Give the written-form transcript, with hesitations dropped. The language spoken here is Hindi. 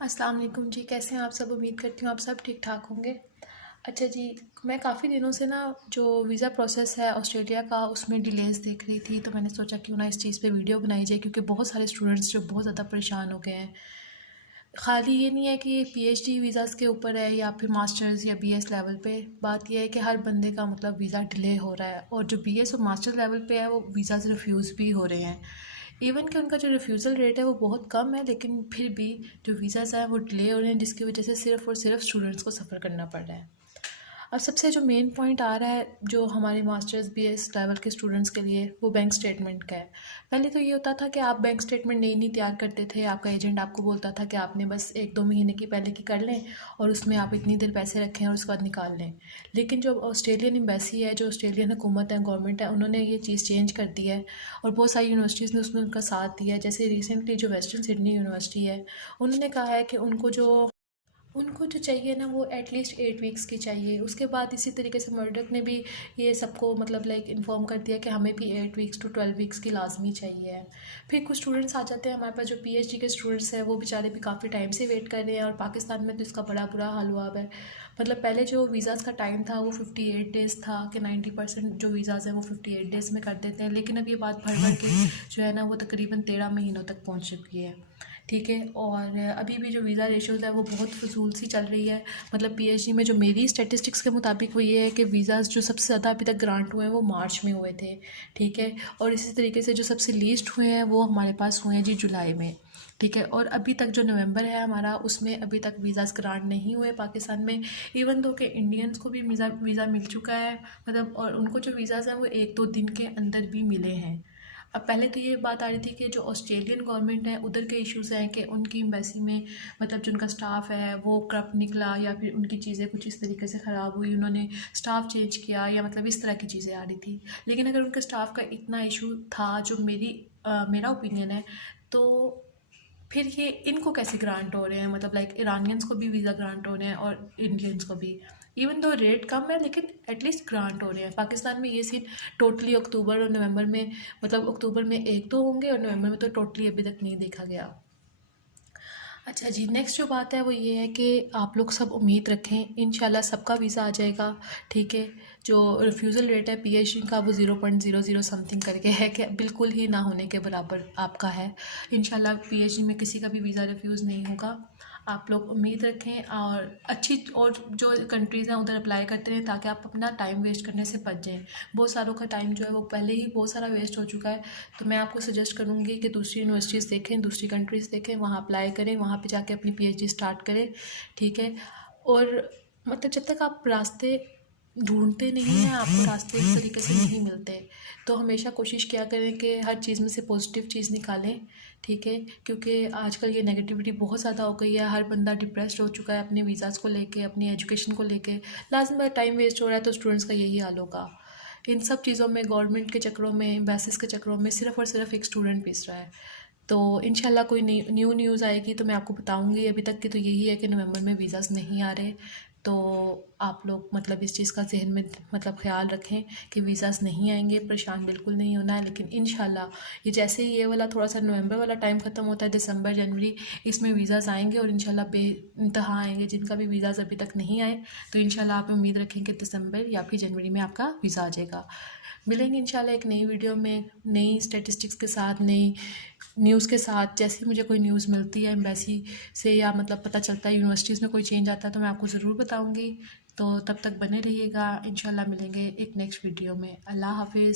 अस्सलाम वालेकुम जी, कैसे हैं आप सब। उम्मीद करती हूँ आप सब ठीक ठाक होंगे। अच्छा जी, मैं काफ़ी दिनों से ना जो वीज़ा प्रोसेस है ऑस्ट्रेलिया का उसमें डिलेज़ देख रही थी, तो मैंने सोचा क्यों ना इस चीज़ पे वीडियो बनाई जाए, क्योंकि बहुत सारे स्टूडेंट्स जो बहुत ज़्यादा परेशान हो गए हैं। खाली ये नहीं है कि पीएचडी वीज़ाज़ के ऊपर है या फिर मास्टर्स या बीएस लेवल पे, बात यह है कि हर बंदे का मतलब वीज़ा डिले हो रहा है, और जो बीएस और मास्टर्स लेवल पे है वो वीज़ाज़ रिफ्यूज़ भी हो रहे हैं। इवन कि उनका जो रिफ्यूज़ल रेट है वो बहुत कम है, लेकिन फिर भी जो वीज़ाज़ हैं वो डिले हो रहे हैं, जिसकी वजह से सिर्फ़ और सिर्फ स्टूडेंट्स को सफ़र करना पड़ रहा है। अब सबसे जो मेन पॉइंट आ रहा है जो हमारे मास्टर्स बीएस लेवल के स्टूडेंट्स के लिए, वो बैंक स्टेटमेंट का है। पहले तो ये होता था कि आप बैंक स्टेटमेंट नई तैयार करते थे, आपका एजेंट आपको बोलता था कि आपने बस 1-2 महीने की पहले की कर लें और उसमें आप इतनी देर पैसे रखें और उसके बाद निकाल लें। लेकिन जो ऑस्ट्रेलियन एम्बेसी है, जो ऑस्ट्रेलियन हुकूमत है, गवर्नमेंट है, उन्होंने ये चीज़ चेंज कर दी है और बहुत सारी यूनिवर्सिटीज़ ने उसमें उनका साथ दिया है। जैसे रिसेंटली जो वेस्टर्न सिडनी यूनिवर्सिटी है, उन्होंने कहा है कि उनको जो चाहिए ना वो एटलीस्ट 8 वीक्स की चाहिए। उसके बाद इसी तरीके से मर्डक ने भी ये सबको मतलब लाइक इन्फॉर्म कर दिया कि हमें भी 8 वीक्स टू 12 वीक्स की लाजमी चाहिए है। फिर कुछ स्टूडेंट्स आ जाते हैं हमारे पास, जो पीएचडी के स्टूडेंट्स हैं, वो बेचारे भी काफ़ी टाइम से वेट कर रहे हैं, और पाकिस्तान में तो इसका बड़ा बुरा हाल हुआ है। मतलब पहले जो वीज़ाज़ का टाइम था वो 58 डेज़ था, कि 90% जो वीज़ाज़ हैं वो 58 डेज़ में कर देते हैं, लेकिन अब ये बात बढ़ के जो है ना वो तकरीबन 13 महीनों तक पहुँच चुकी है। ठीक है, और अभी भी जो वीज़ा रेशोज़ है वो बहुत फजूल सी चल रही है। मतलब पीएचडी में जो मेरी स्टैटिस्टिक्स के मुताबिक वो ये है कि वीज़ाज़ जो सबसे ज़्यादा अभी तक ग्रांट हुए हैं वो मार्च में हुए थे। ठीक है, और इसी तरीके से जो सबसे लीस्ट हुए हैं वो हमारे पास हुए हैं जी जुलाई में। ठीक है, और अभी तक जो नवंबर है हमारा, उसमें अभी तक वीज़ाज़ ग्रांट नहीं हुए पाकिस्तान में। इवन दो कि इंडियंस को भी वीज़ा मिल चुका है, मतलब, और उनको जो वीज़ाज़ हैं वो 1-2 दिन के अंदर भी मिले हैं। अब पहले तो ये बात आ रही थी कि जो ऑस्ट्रेलियन गवर्नमेंट है उधर के इश्यूज़ हैं कि उनकी एम्बेसी में मतलब जो उनका स्टाफ है वो करप्ट निकला, या फिर उनकी चीज़ें कुछ इस तरीके से ख़राब हुई, उन्होंने स्टाफ चेंज किया, या मतलब इस तरह की चीज़ें आ रही थी। लेकिन अगर उनके स्टाफ का इतना इशू था, जो मेरा ओपिनियन है, तो फिर ये इनको कैसे ग्रांट हो रहे हैं, मतलब लाइक ईरानियंस को भी वीज़ा ग्रांट हो रहे हैं और इंडियंस को भी। इवन दो रेट कम है लेकिन एटलीस्ट ग्रांट हो रहे हैं। पाकिस्तान में ये सीन टोटली अक्टूबर और नवंबर में, मतलब अक्टूबर में 1-2 होंगे और नवंबर में तो टोटली अभी तक नहीं देखा गया। अच्छा जी, नेक्स्ट जो बात है वो ये है कि आप लोग सब उम्मीद रखें, इंशाल्लाह सबका वीज़ा आ जाएगा। ठीक है, जो रिफ्यूज़ल रेट है पीएचडी का वो 0.00 समथिंग करके है, कि बिल्कुल ही ना होने के बराबर आपका है। इंशाल्लाह पीएचडी में किसी का भी वीज़ा रिफ्यूज़ नहीं होगा। आप लोग उम्मीद रखें और अच्छी और जो कंट्रीज़ हैं उधर अप्लाई करते रहें, ताकि आप अपना टाइम वेस्ट करने से बच जाएँ। बहुत सारों का टाइम जो है वो पहले ही बहुत सारा वेस्ट हो चुका है। तो मैं आपको सजेस्ट करूँगी कि दूसरी यूनिवर्सिटीज़ देखें, दूसरी कंट्रीज़ देखें, वहाँ अप्लाई करें, वहाँ पे जाके अपनी पीएचडी स्टार्ट करें। ठीक है, और मतलब जब तक आप रास्ते ढूंढते नहीं हैं, आपको रास्ते इस तरीके से नहीं मिलते, तो हमेशा कोशिश किया करें कि हर चीज़ में से पॉजिटिव चीज़ निकालें। ठीक है, क्योंकि आजकल ये नेगेटिविटी बहुत ज़्यादा हो गई है, हर बंदा डिप्रेस्ड हो चुका है अपने वीज़ाज़ को लेके, अपनी एजुकेशन को लेके। लाजमी टाइम वेस्ट हो रहा है, तो स्टूडेंट्स का यही हाल होगा। इन सब चीज़ों में, गवर्नमेंट के चक्करों में, एम्बेसीज के चक्करों में सिर्फ़ और सिर्फ एक स्टूडेंट पिस रहा है। तो इंशाल्लाह कोई न्यू न्यूज़ आएगी तो मैं आपको बताऊंगी। अभी तक की तो यही है कि नवंबर में वीज़ाज़ नहीं आ रहे, तो आप लोग मतलब इस चीज़ का जहन में मतलब ख्याल रखें कि वीज़ाज़ नहीं आएंगे, परेशान बिल्कुल नहीं होना है। लेकिन इंशाल्लाह ये जैसे ही ये वाला थोड़ा सा नवंबर वाला टाइम ख़त्म होता है, दिसंबर जनवरी, इसमें वीज़ाज़ आएंगे और इंशाल्लाह बेइंतहा आएंगे। जिनका भी वीज़ाज़ अभी तक नहीं आए, तो इंशाल्लाह आप उम्मीद रखें कि दिसंबर या फिर जनवरी में आपका वीज़ा आ जाएगा। मिलेंगे इंशाल्लाह एक नई वीडियो में, नई स्टैटिस्टिक्स के साथ, नई न्यूज़ के साथ। जैसे मुझे कोई न्यूज़ मिलती है एम्बेसी से, या मतलब पता चलता है यूनिवर्सिटीज़ में कोई चेंज आता है, तो मैं आपको ज़रूर बताऊँगी। तो तब तक बने रहिएगा, इंशाल्लाह मिलेंगे एक नेक्स्ट वीडियो में। अल्लाह हाफ़िज़।